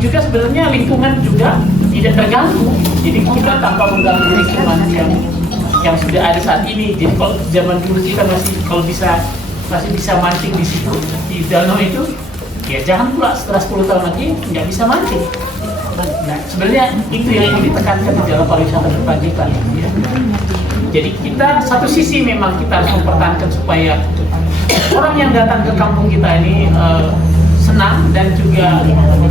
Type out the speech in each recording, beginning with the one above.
juga sebenarnya lingkungan juga tidak terganggu. Jadi kita tanpa mengganggu lingkungan yang sudah ada saat ini. Jadi kalau zaman dulu kita masih bisa mancing di situ di danau itu, ya jangan pula setelah 10 tahun lagi nggak bisa mancing. Nah, sebenarnya itu yang ingin ditekankan di dalam pariwisata berkelanjutan. Ya. Jadi kita satu sisi memang kita harus mempertahankan supaya orang yang datang ke kampung kita ini senang dan juga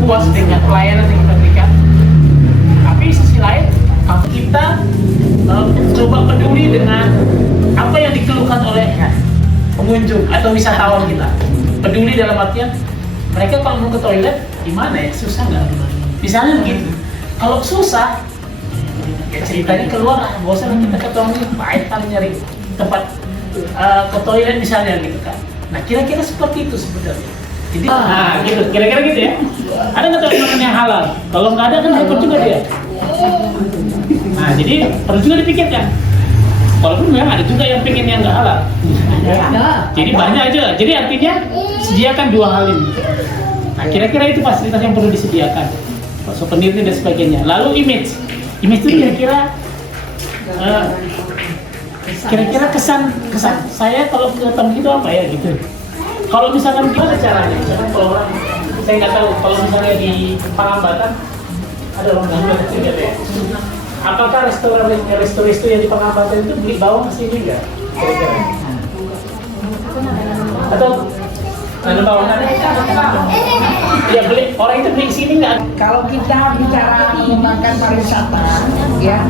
puas dengan pelayanan yang kita berikan. Tapi sisi lain kita coba peduli dengan apa yang dikeluhkan oleh pengunjung atau wisatawan kita. Peduli dalam artian mereka kalau mau ke toilet gimana ya, susah nggak? Misalnya begitu. Kalau susah, ya ceritanya keluar, bosan kita ketemu pahit kali nyari tempat ke toilet misalnya gitu kan. Nah kira-kira seperti itu sebenarnya. Jadi gitu, kira-kira gitu ya. Ada nggak teman-teman yang halal? Kalau nggak ada kan repot juga dia. Nah jadi perlu juga dipikirkan. Walaupun memang ada juga yang pengen yang nggak halal. Jadi banyak aja. Jadi artinya sediakan dua hal ini. Nah kira-kira itu fasilitas yang perlu disediakan. Souvenirnya dan sebagainya. Lalu image itu kira-kira kesan saya kalau ketemu itu apa ya gitu. Kalau misalkan gimana caranya? Misalkan kalau orang, saya nggak tahu kalau misalnya di Pangandaran ada orang Belanda juga ya. Apakah resto yang di Pangandaran itu beli bawang ke sini nggak? Atau ada bawang ada? Ya beli, orang itu beli sini nggak? Kalau kita bicara mengembangkan pariwisata, ya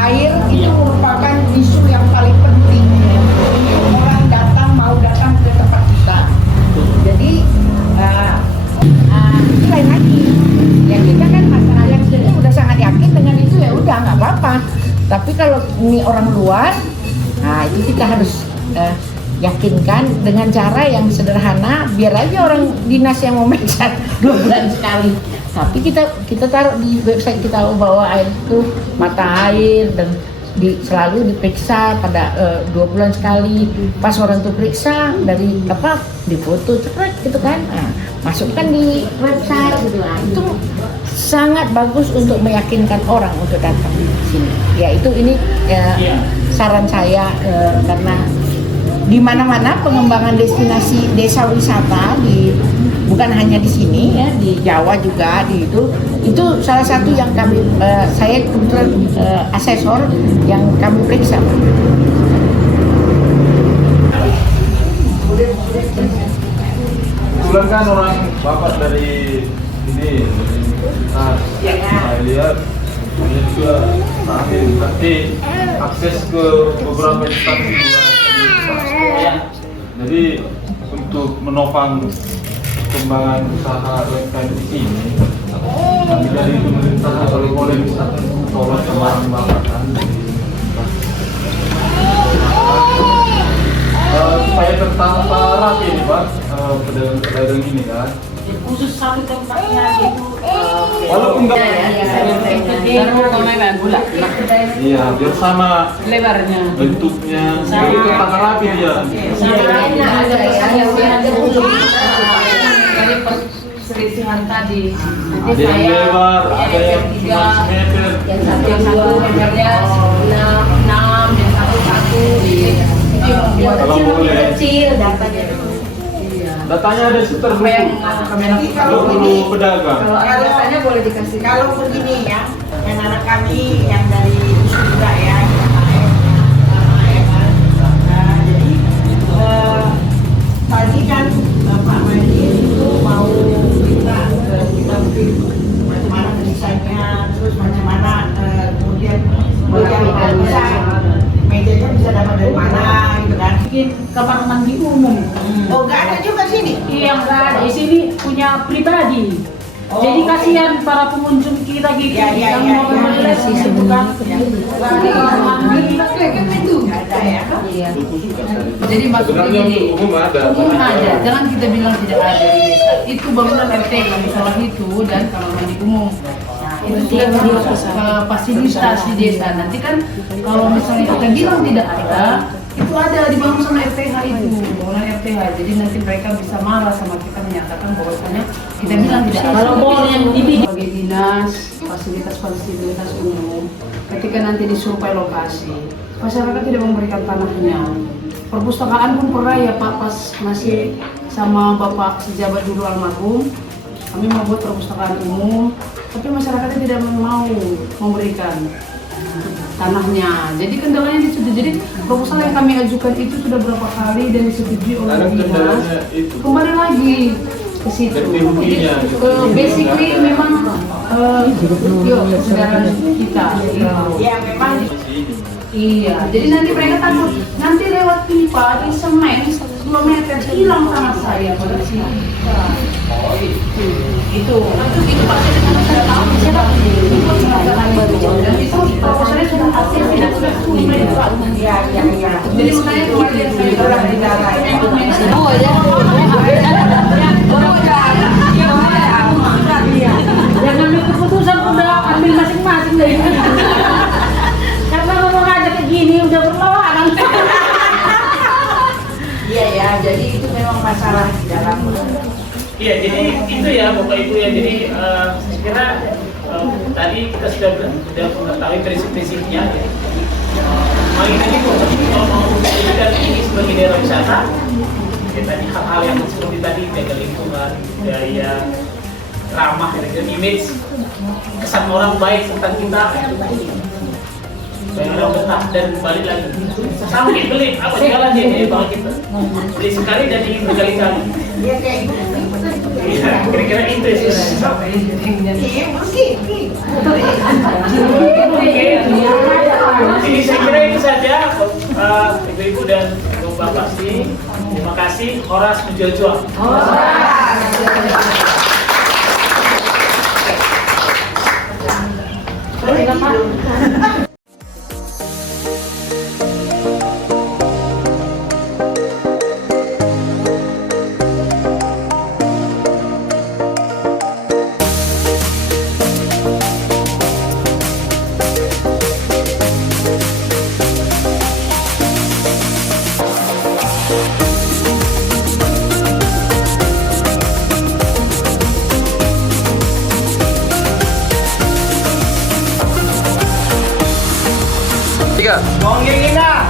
air itu merupakan isu yang paling penting. Orang mau datang ke tempat kita. Jadi itu lain lagi. Ya kita kan masyarakat sini udah sangat yakin dengan itu, ya udah nggak apa-apa. Tapi kalau ini orang luar, nah itu kita harus yakinkan dengan cara yang sederhana, biar aja orang dinas yang mau mencat 2 bulan sekali. Tapi kita taruh di website kita bahwa air itu mata air dan selalu diperiksa pada 2 bulan sekali. Pas orang itu periksa dari difoto cepat gitu kan, masukkan di website gitu lah. Itu sangat bagus untuk meyakinkan orang untuk datang di sini. Ya itu ini saran saya karena di mana-mana pengembangan destinasi desa wisata bukan hanya di sini ya, di Jawa juga itu salah satu yang kami saya kebetulan asesor yang kami periksa. Kebetulan kan orang bapak dari ini, saya lihat ini juga sambil nanti akses ke beberapa instansi jadi untuk menopang perkembangan usaha UMKM di sini, kami dari pemerintah oleh misalkan tolong kemarin bapakan supaya tertata rapi nih Pak, pedagang ini kan. Khusus satu tempatnya gitu. Walaupun nggak iya, biar sama lebarnya, bentuknya, jadi tertata rapi dia. Dari perselisihan tadi. Ada yang lebar, ada yang cuma semeter. Yang satu meternya 6, yang satu Kalau boleh. Kecil datanya. Datanya ada terbuku. Kalau perlu pedagang. Kalau datanya boleh dikasih. Kalau begini ya, anak kami yang dari juga ya, jadi tadi kan Bapak Mandir itu mau minta kita bagaimana desainnya, terus bagaimana kemudian mejanya bisa dapat dari mana gitu kan. Bikin kamar mandi umum. Oh nggak ada juga sini? Iya nggak ada, di sini punya pribadi. Jadi kasihan para pengunjung kita gitu yang mau kembali lagi gitu kan. Jadi maksudnya Sebenarnya gini, untuk umum ada. umum ada, jangan kita bilang tidak ada di desa. Itu bangunan RT salah itu dan kamar mandi umum. Nah, itu fasilitas di desa. Nanti kan kalau misalnya kita bilang tidak ada, itu ada dibangun sama RTH itu, bangunan RTH. Jadi nanti mereka bisa marah sama kita menyatakan bahwasanya kita bilang tidak ada. Kalau mall yang dibikin Sebagai dinas fasilitas umum, ketika nanti disurvei lokasi, masyarakat tidak memberikan tanahnya. Perpustakaan pun pernah ya Pak, pas masih sama Bapak sejabat dulu almarhum, kami membuat perpustakaan umum, tapi masyarakatnya tidak mau memberikan tanahnya. Jadi kendalanya di situ. Jadi proposal yang kami ajukan itu sudah berapa kali dan disetujui oleh Sekarang dinas. kendalanya itu. Kembali lagi ke situ. Teknologinya. Basically memang kesadaran kita. Ya memang Iya, jadi nanti mereka takut nanti lewat pipa di semen 2 meter hilang tanah saya pada sini. Itu pasti sudah tahu siapa dan itu proposalnya sudah hasil tidak sudah ya. jadi makanya kemudian saya Orang di dalam. Yang ngambil keputusan udah ambil masing-masing dari karena ngomong aja kayak gini udah berlawanan. Iya ya, jadi itu memang masalah di dalam. Iya, jadi itu ya Bapak Ibu ya. Jadi saya kira tadi kita sudah mengetahui prinsip-prinsipnya. Ya. Mari tadi kalau mau menjadikan ini sebagai daerah wisata, ya tadi hal-hal yang seperti tadi jaga lingkungan, budaya, ramah, dan image, kesan orang baik tentang kita. Banyak orang betah dan balik lagi. Sama kayak beli apa segala dia bawa kita. Beli sekali dan ingin berkali-kali. Iya kayak gitu. Iya, kira-kira itu ya. Iya mungkin. Jadi saya kira itu saja Ibu-ibu dan Bapak sih. Terima kasih. Horas Pujojo. Tiga. Bonggeng Ina.